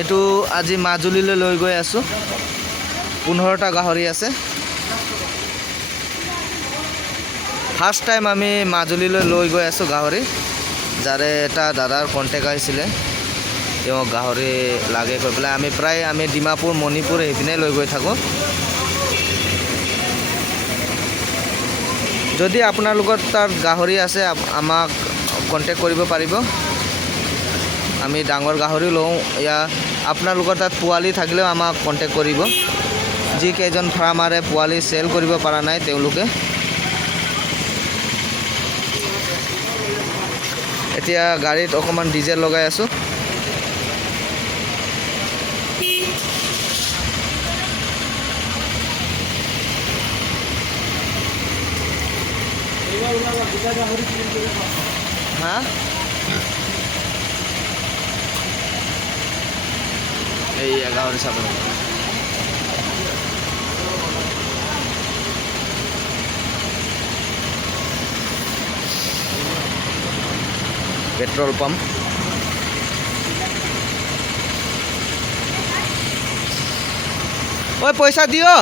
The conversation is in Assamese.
এইটো আজি মাজুলীলৈ লৈ গৈ আছোঁ। 15টা গাহৰি আছে। ফাৰ্ষ্ট টাইম আমি মাজুলীলৈ লৈ গৈ আছোঁ গাহৰি। যাৰে এটা দাদাৰ কণ্টেক্ট আহিছিলে, তেওঁ গাহৰি লাগে কৈ পেলাই আমি প্ৰায় ডিমাপুৰ মণিপুৰ সেইপিনে লৈ গৈ থাকোঁ। যদি আপোনালোকৰ তাত গাহৰি আছে আমাক কণ্টেক্ট কৰিব পাৰিব। আমি ডাঙৰ গাহৰি লওঁ। আপোনালোকৰ তাত পোৱালি থাকিলেও আমাক কণ্টেক্ট কৰিব। যিকেইজন ফাৰ্মাৰে পোৱালি চেল কৰিব পৰা নাই তেওঁলোকে। এতিয়া গাড়ীত অকণমান ডিজেল লগাই আছোঁ। হা এই গাহৰি চাব পেট্ৰোল পাম্প। ওই পয়সা দিও।